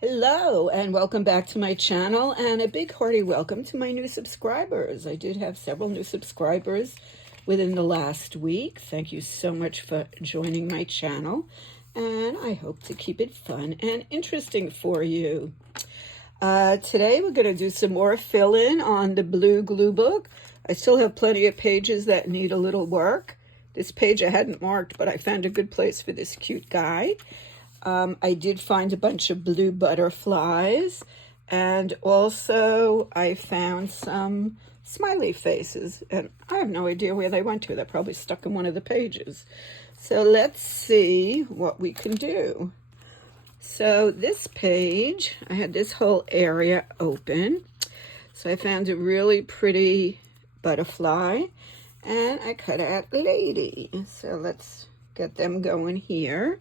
Hello and welcome back to my channel, and a big hearty welcome to my new subscribers. I did have several new subscribers within the last week. Thank you so much for joining my channel, and I hope to keep it fun and interesting for you. Today we're going to do some more fill-in on the blue glue book. I still have plenty of pages that need a little work. This page I hadn't marked, but I found a good place for this cute guy. I did find a bunch of blue butterflies, and also I found some smiley faces, and I have no idea where they went to. They're probably stuck in one of the pages. So let's see what we can do. So this page, I had this whole area open. So I found a really pretty butterfly, and I cut out lady. So let's get them going here.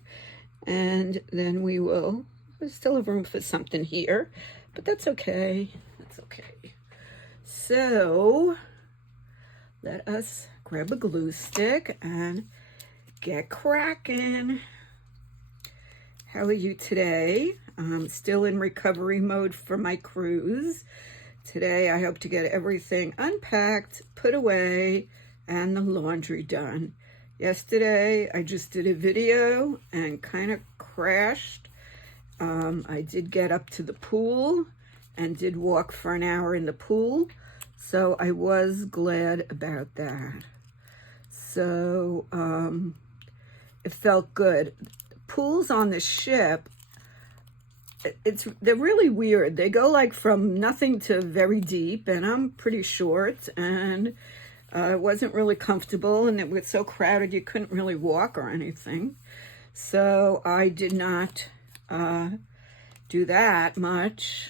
And then we will still have room for something here, but that's okay. That's okay. So let us grab a glue stick and get cracking. How are you today? I'm still in recovery mode for my cruise. Today I hope to get everything unpacked, put away, and the laundry done. Yesterday, I just did a video and kind of crashed. I did get up to the pool and did walk for an hour in the pool, so I was glad about that. So it felt good. Pools on the ship, they're really weird. They go like from nothing to very deep, and I'm pretty short, and it wasn't really comfortable, and it was so crowded you couldn't really walk or anything. So I did not do that much.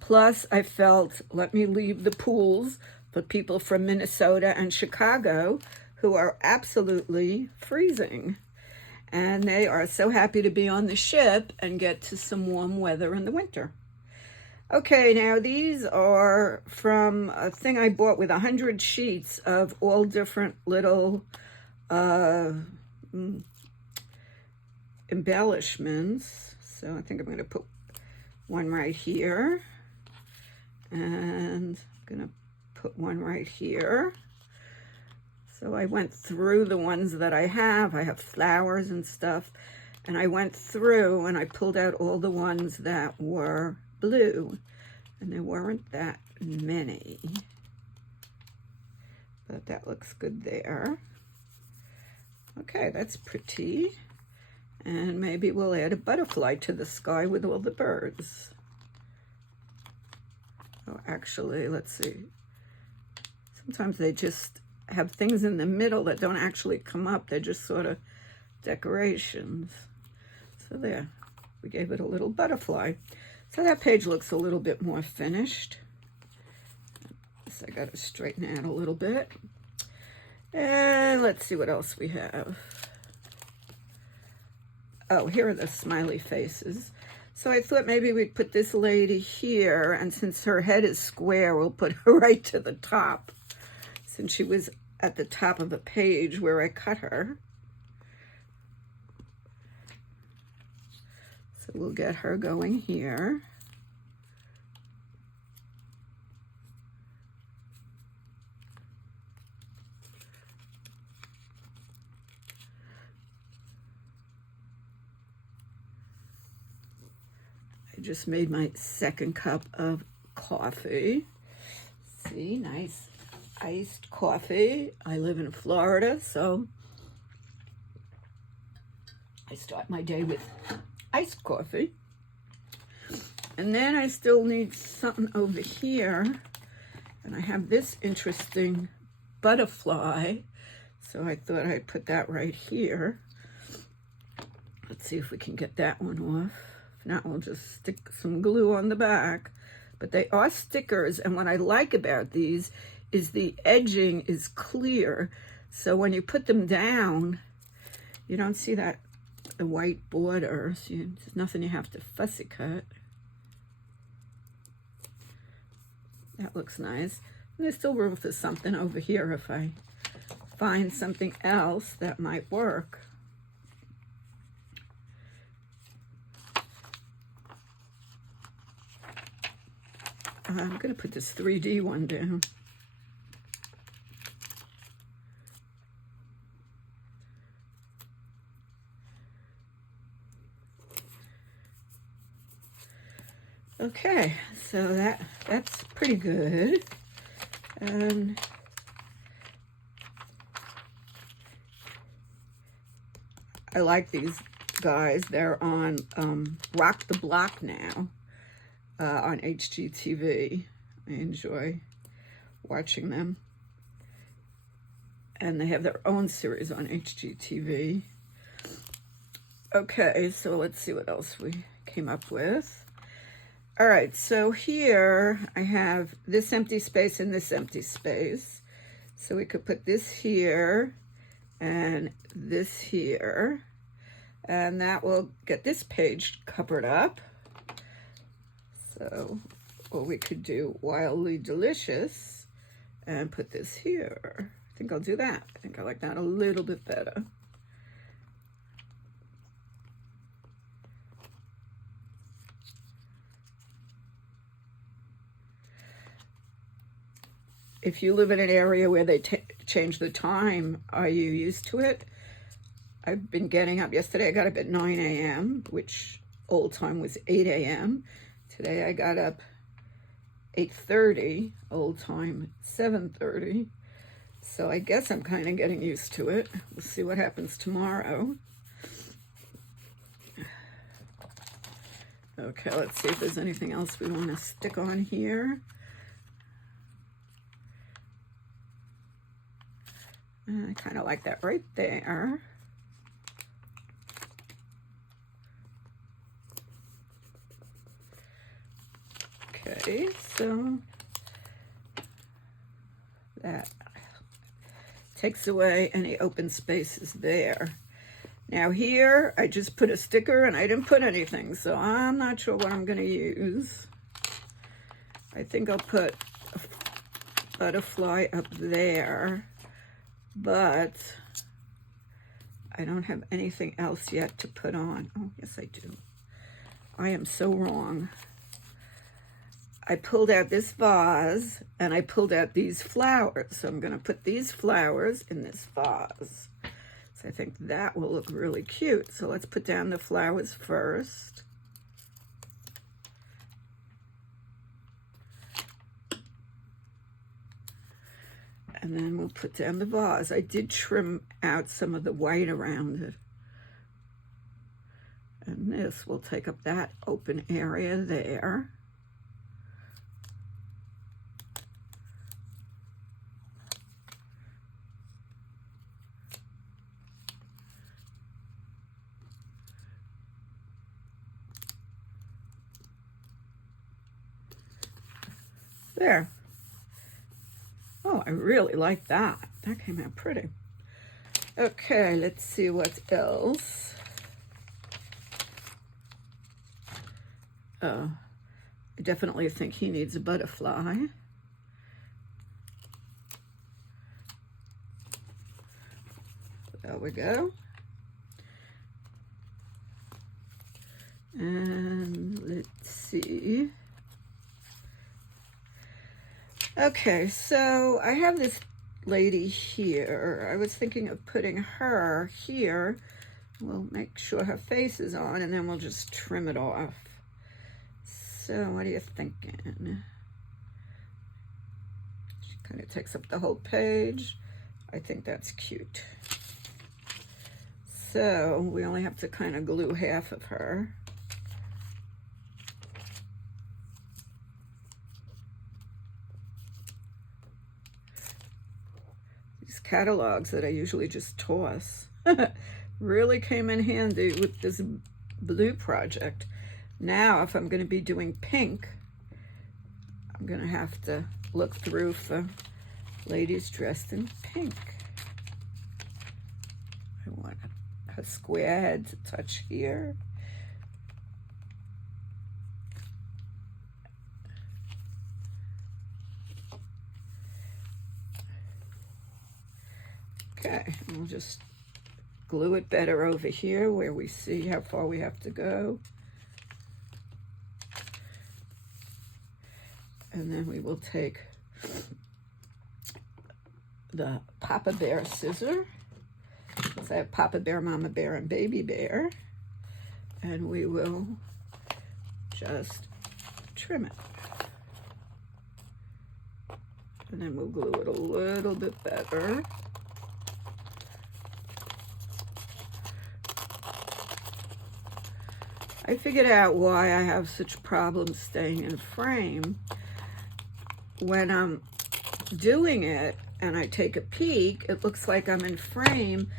Plus, I felt, let me leave the pools for people from Minnesota and Chicago who are absolutely freezing. And they are so happy to be on the ship and get to some warm weather in the winter. Okay, now these are from a thing I bought with 100 sheets of all different little embellishments. So I think I'm going to put one right here, and I'm going to put one right here. So I went through the ones that I have. I have flowers and stuff, and I went through and I pulled out all the ones that were blue, and there weren't that many, but that looks good there. Okay, that's pretty, and maybe we'll add a butterfly to the sky with all the birds. Oh, actually, let's see. Sometimes they just have things in the middle that don't actually come up. They're just sort of decorations. So there, we gave it a little butterfly. So that page looks a little bit more finished. So I got to straighten it out a little bit. And let's see what else we have. Oh, here are the smiley faces. So I thought maybe we'd put this lady here, and since her head is square, we'll put her right to the top, since she was at the top of a page where I cut her. So we'll get her going here. I just made my second cup of coffee. See, nice iced coffee. I live in Florida, so I start my day with iced coffee. And then I still need something over here, and I have this interesting butterfly, so I thought I'd put that right here. Let's see if we can get that one off. If not, we'll just stick some glue on the back. But they are stickers, and what I like about these is the edging is clear, so when you put them down, you don't see that the white border, so there's nothing you have to fussy cut. That looks nice. And there's still room for something over here if I find something else that might work. I'm going to put this 3D one down. Okay, so that's pretty good. And I like these guys. They're on Rock the Block now on HGTV. I enjoy watching them. And they have their own series on HGTV. Okay, so let's see what else we came up with. All right, so here I have this empty space and this empty space. So we could put this here and this here. And that will get this page covered up. So, or we could do Wildly Delicious and put this here. I think I'll do that. I think I like that a little bit better. If you live in an area where they change the time, are you used to it? I've been getting up. Yesterday I got up at 9 a.m., which old time was 8 a.m. Today I got up 8:30, old time 7:30. So I guess I'm kind of getting used to it. We'll see what happens tomorrow. Okay, let's see if there's anything else we want to stick on here. I kind of like that right there. Okay, so that takes away any open spaces there. Now here, I just put a sticker and I didn't put anything, so I'm not sure what I'm going to use. I think I'll put a butterfly up there, but I don't have anything else yet to put on. Oh, yes, I do. I am so wrong. I pulled out this vase and I pulled out these flowers. So I'm going to put these flowers in this vase. So I think that will look really cute. So let's put down the flowers first. And then we'll put down the vase. I did trim out some of the white around it. And this will take up that open area there. There. Oh, I really like that. That came out pretty. Okay, let's see what else. I definitely think he needs a butterfly. There we go. And let's see. Okay, so I have this lady here. I was thinking of putting her here. We'll make sure her face is on, and then we'll just trim it off. So what are you thinking? She kind of takes up the whole page. I think that's cute. So we only have to kind of glue half of her. Catalogs that I usually just toss really came in handy with this blue project. Now, if I'm going to be doing pink, I'm going to have to look through for ladies dressed in pink. I want a square head to touch here. Okay, and we'll just glue it better over here where we see how far we have to go. And then we will take the Papa Bear scissor. So I have Papa Bear, Mama Bear, and Baby Bear. And we will just trim it. And then we'll glue it a little bit better. I figured out why I have such problems staying in frame. When I'm doing it and I take a peek, it looks like I'm in frame,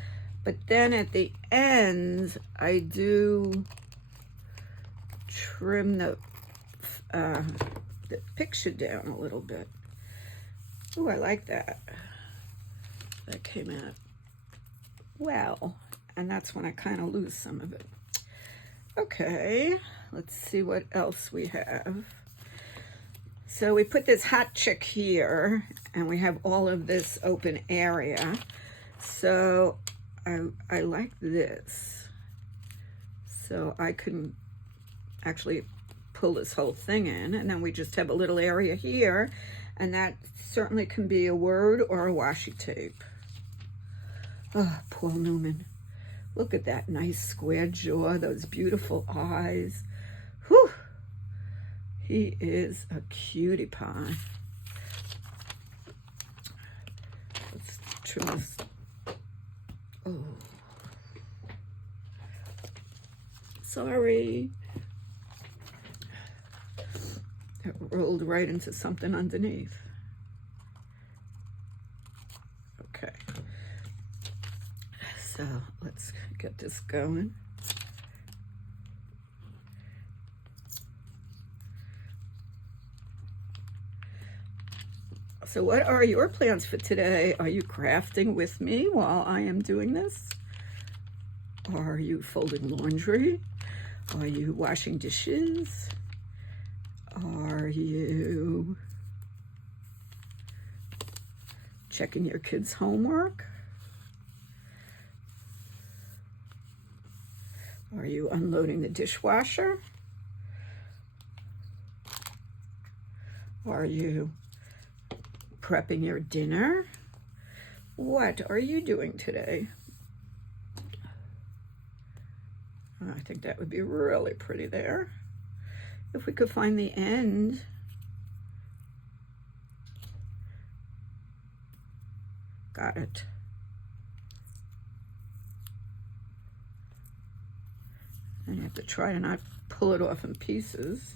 but then at the end, I do trim the picture down a little bit. Oh, I like that. That came out well, and that's when I kind of lose some of it. Okay, let's see what else we have. So we put this hot chick here, and we have all of this open area. So I like this. So I can actually pull this whole thing in, and then we just have a little area here, and that certainly can be a word or a washi tape. Oh, Paul Newman. Look at that nice square jaw, those beautiful eyes. Whew. He is a cutie pie. Let's trim this. Oh. Sorry. It rolled right into something underneath. Okay. So let's get this going. So what are your plans for today? Are you crafting with me while I am doing this? Are you folding laundry? Are you washing dishes? Are you checking your kids' homework? Are you unloading the dishwasher? Are you prepping your dinner? What are you doing today? I think that would be really pretty there. If we could find the end. Got it. And you have to try to not pull it off in pieces.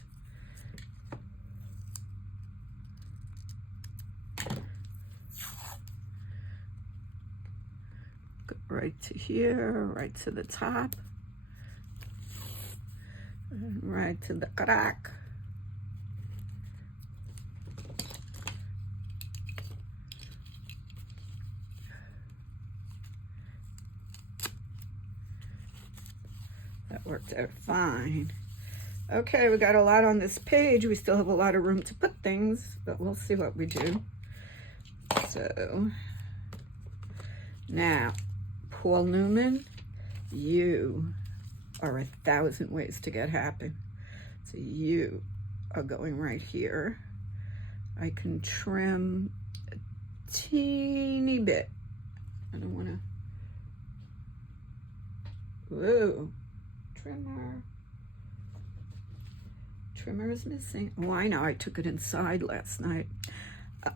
Go right to here, right to the top, and right to the crack. That worked out fine. Okay, we got a lot on this page. We still have a lot of room to put things, but we'll see what we do. So, now, Paul Newman, you are 1,000 ways to get happy. So you are going right here. I can trim a teeny bit. I don't want to. Whoa. Trimmer is missing. Oh, I know, I took it inside last night.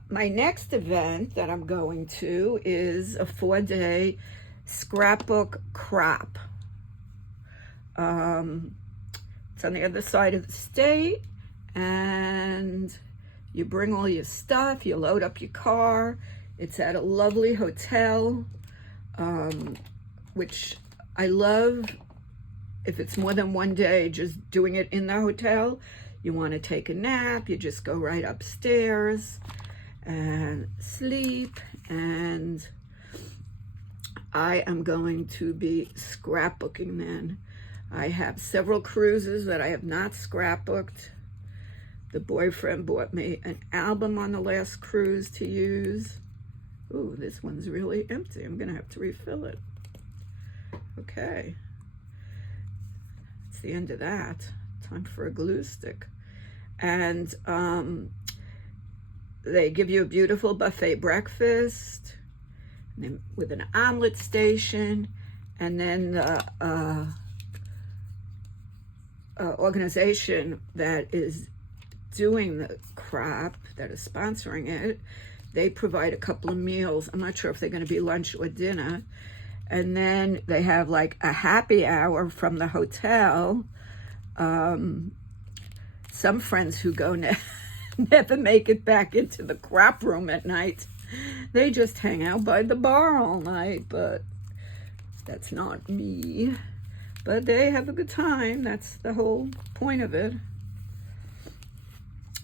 My next event that I'm going to is a 4-day scrapbook crop. It's on the other side of the state, and you bring all your stuff, you load up your car. It's at a lovely hotel, which I love. If it's more than one day, just doing it in the hotel. You want to take a nap, you just go right upstairs and sleep. And I am going to be scrapbooking then. I have several cruises that I have not scrapbooked. The boyfriend bought me an album on the last cruise to use. Ooh, this one's really empty. I'm gonna have to refill it. Okay. The end of that. Time for a glue stick. And they give you a beautiful buffet breakfast with an omelet station, and then the organization that is doing the crop, that is sponsoring it, they provide a couple of meals. I'm not sure if they're going to be lunch or dinner. And then they have like a happy hour from the hotel. Some friends who go never make it back into the crop room at night. They just hang out by the bar all night, but that's not me. But they have a good time. That's the whole point of it.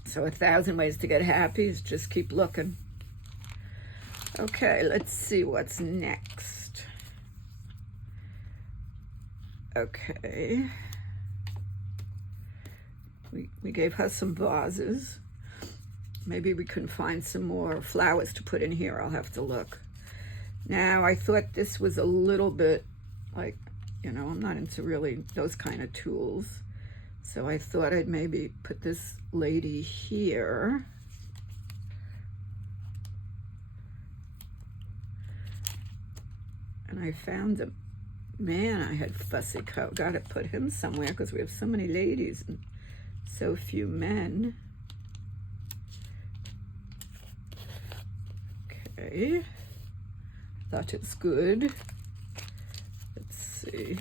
So 1,000 ways to get happy is just keep looking. Okay, let's see what's next. Okay. We gave her some vases. Maybe we can find some more flowers to put in here. I'll have to look. Now, I thought this was a little bit like, you know, I'm not into really those kind of tools. So I thought I'd maybe put this lady here. And I found a man I had fussy coat. Got to put him somewhere because we have so many ladies and so few men. Okay. Thought it's good. Let's see.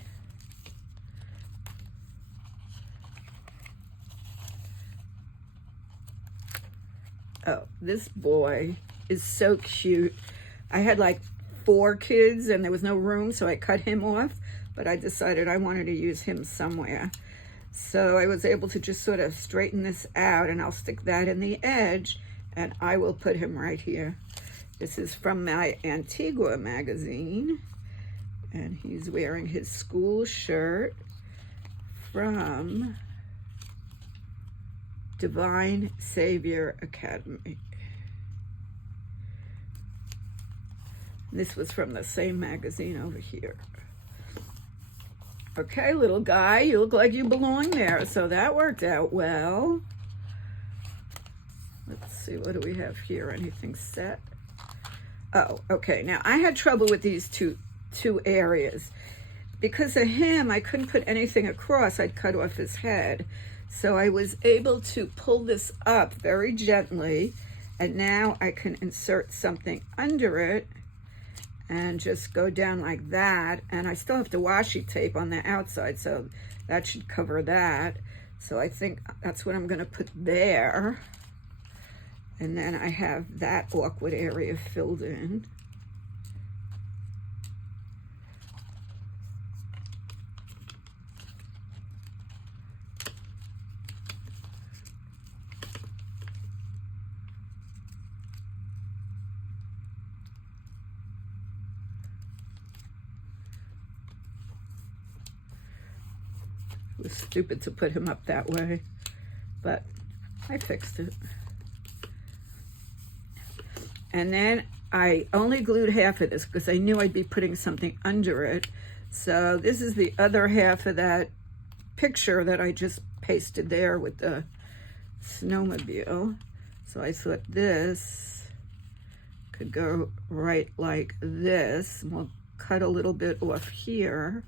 Oh, this boy is so cute. I had like 4 kids and there was no room, so I cut him off, but I decided I wanted to use him somewhere. So I was able to just sort of straighten this out, and I'll stick that in the edge, and I will put him right here. This is from my Antigua magazine, and he's wearing his school shirt from Divine Savior Academy. This was from the same magazine over here. Okay, little guy, you look like you belong there. So that worked out well. Let's see, what do we have here? Anything set? Oh, okay. Now, I had trouble with these two areas. Because of him, I couldn't put anything across. I'd cut off his head. So I was able to pull this up very gently. And now I can insert something under it and just go down like that. And I still have to washi tape on the outside, so that should cover that. So I think that's what I'm going to put there. And then I have that awkward area filled in. It was stupid to put him up that way, but I fixed it. And then I only glued half of this because I knew I'd be putting something under it. So this is the other half of that picture that I just pasted there with the snowmobile. So I thought this could go right like this. We'll cut a little bit off here,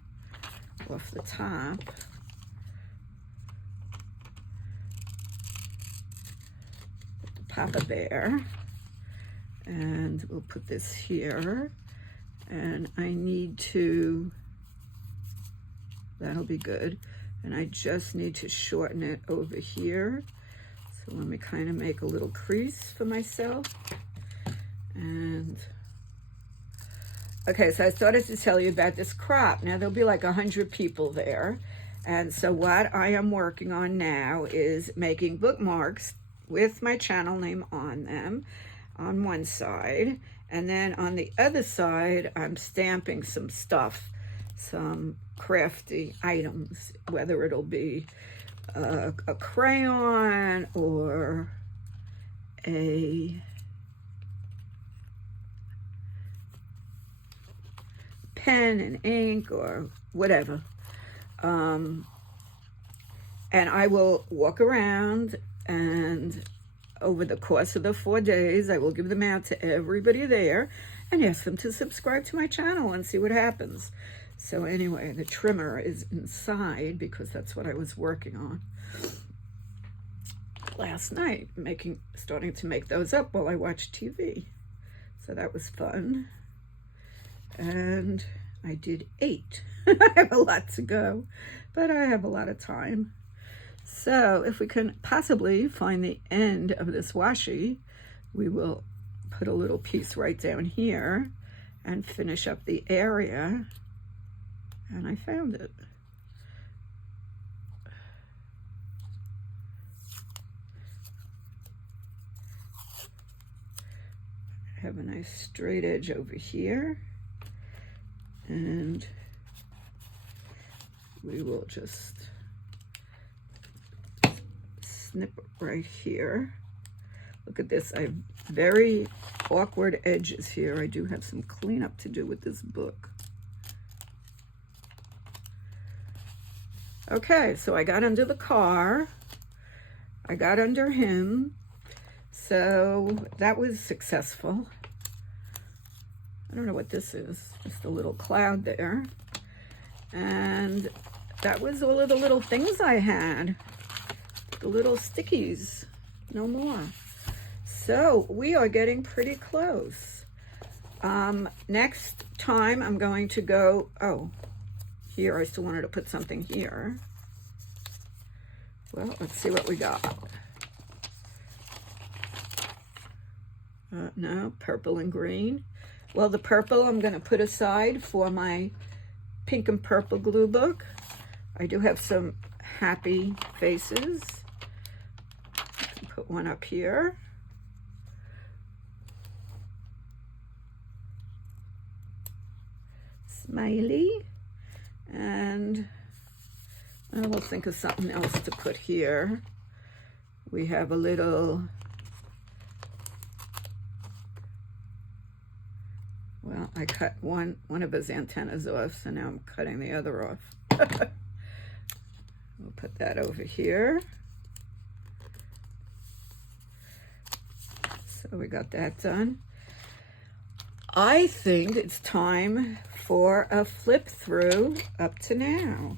off the top. Papa Bear, and we'll put this here, and I need to, that'll be good, and I just need to shorten it over here. So let me kind of make a little crease for myself. And okay, so I started to tell you about this crop. Now there'll be like 100 people there, and so what I am working on now is making bookmarks with my channel name on them on one side, and then on the other side I'm stamping some stuff, some crafty items, whether it'll be a crayon or a pen and ink or whatever. And I will walk around and over the course of the 4 days, I will give them out to everybody there and ask them to subscribe to my channel and see what happens. So anyway, the trimmer is inside because that's what I was working on last night, starting to make those up while I watched TV. So that was fun. And I did 8. I have a lot to go, but I have a lot of time. So if we can possibly find the end of this washi, we will put a little piece right down here and finish up the area. And I found it. I have a nice straight edge over here. And we will just snip right here. Look at this. I have very awkward edges here. I do have some cleanup to do with this book. Okay, so I got under the car. I got under him. So that was successful. I don't know what this is. Just a little cloud there. And that was all of the little things I had. The little stickies. No more. So we are getting pretty close. Next time I'm going to go, here, I still wanted to put something here. Well, let's see what we got. No, purple and green. Well, the purple I'm going to put aside for my pink and purple glue book. I do have some happy faces. I can put one up here. Smiley. And I will think of something else to put here. We have a little, well, I cut one of his antennas off, so now I'm cutting the other off. We'll put that over here. So we got that done. I think it's time for a flip through up to now.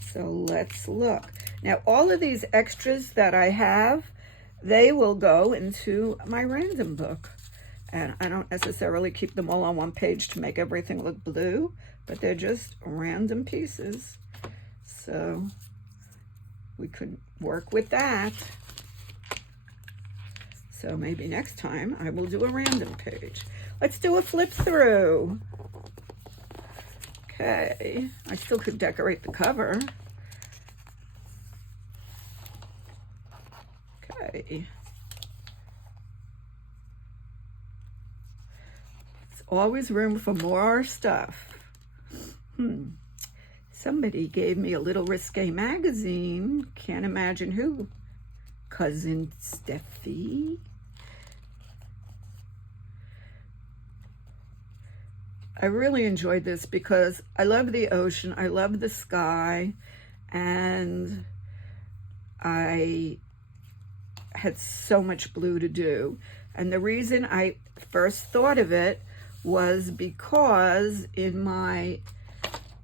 So let's look. Now, all of these extras that I have, they will go into my random book. And I don't necessarily keep them all on one page to make everything look blue, but they're just random pieces. So we could work with that. So maybe next time I will do a random page. Let's do a flip through. Okay, I still could decorate the cover. Okay. There's always room for more stuff. Somebody gave me a little risque magazine. Can't imagine who. Cousin Steffi. I really enjoyed this because I love the ocean, I love the sky, and I had so much blue to do. And the reason I first thought of it was because in my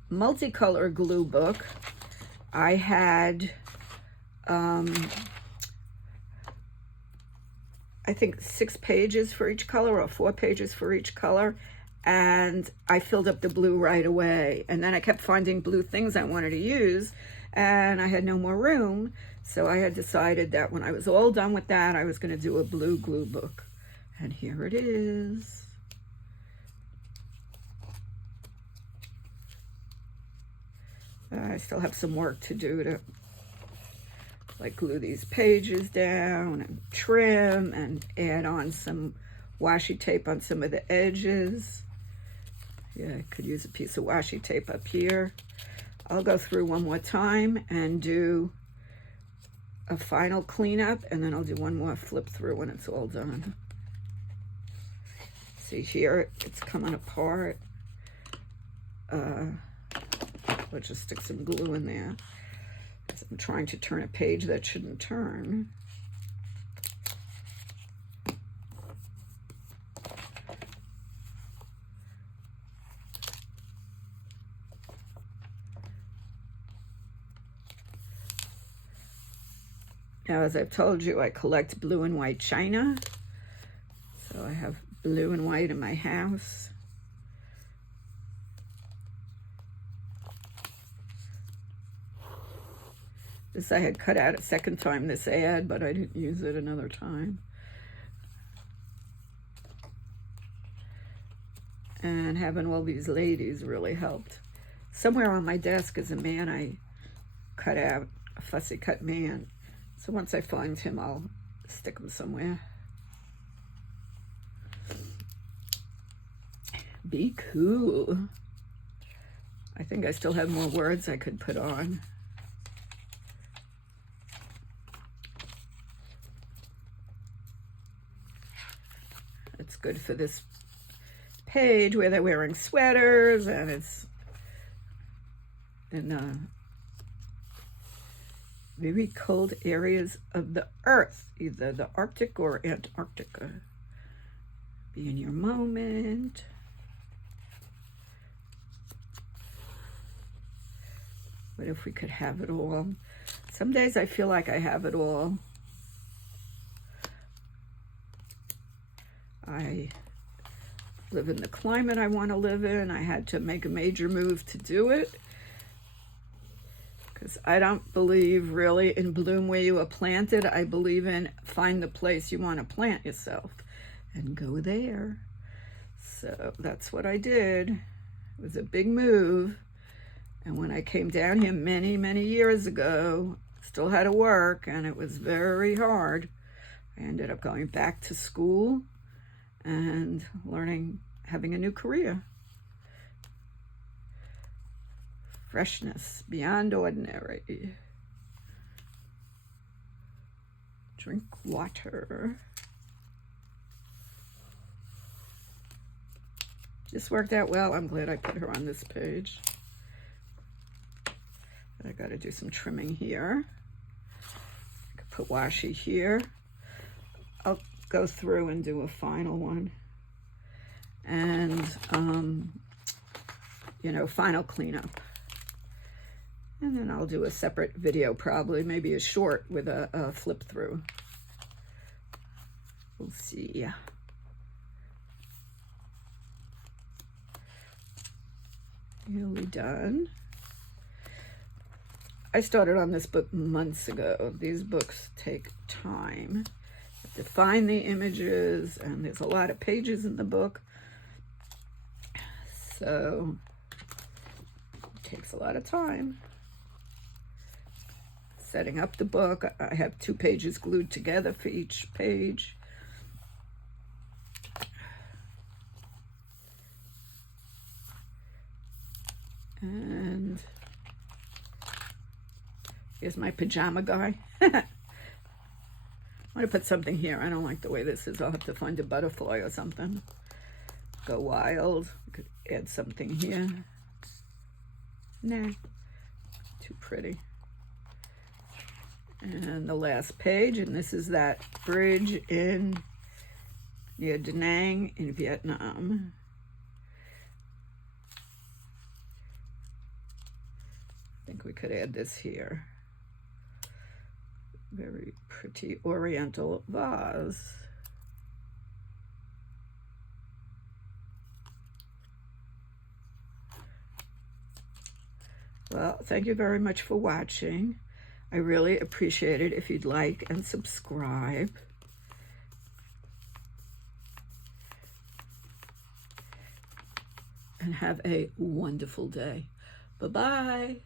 multicolor glue book, I had, I think 6 pages for each color or 4 pages for each color. And I filled up the blue right away. And then I kept finding blue things I wanted to use, and I had no more room. So I had decided that when I was all done with that, I was going to do a blue glue book. And here it is. I still have some work to do to like glue these pages down and trim and add on some washi tape on some of the edges. Yeah, I could use a piece of washi tape up here. I'll go through one more time and do a final cleanup, and then I'll do one more flip through when it's all done. See here, it's coming apart. Let's just stick some glue in there. I'm trying to turn a page that shouldn't turn. Now, as I've told you, I collect blue and white china. So I have blue and white in my house. This I had cut out a second time, this ad, but I didn't use it another time. And having all these ladies really helped. Somewhere on my desk is a man I cut out, a fussy cut man. So once I find him, I'll stick him somewhere. Be cool. I think I still have more words I could put on. It's good for this page where they're wearing sweaters and it's in very cold areas of the earth, either the Arctic or Antarctica. Be in your moment. What if we could have it all? Some days I feel like I have it all. I live in the climate I want to live in. I had to make a major move to do it because I don't believe really in bloom where you were planted. I believe in find the place you want to plant yourself and go there. So that's what I did. It was a big move. And when I came down here many, many years ago, still had to work and it was very hard. I ended up going back to school and learning, having a new career. Freshness beyond ordinary. Drink water. This worked out well. I'm glad I put her on this page. I got to do some trimming here. I could put washi here. I'll go through and do a final one. And, you know, final cleanup. And then I'll do a separate video, probably, maybe a short with a flip through. We'll see. Nearly done. I started on this book months ago. These books take time. You have to find the images, and there's a lot of pages in the book. So it takes a lot of time. Setting up the book, I have 2 pages glued together for each page. And here's my pajama guy. I want to put something here. I don't like the way this is. I'll have to find a butterfly or something. Go wild. Could add something here. Nah, too pretty. And the last page, and this is that bridge in near Da Nang in Vietnam. I think we could add this here. Very pretty oriental vase. Well, thank you very much for watching. I really appreciate it if you'd like and subscribe. And have a wonderful day. Bye-bye.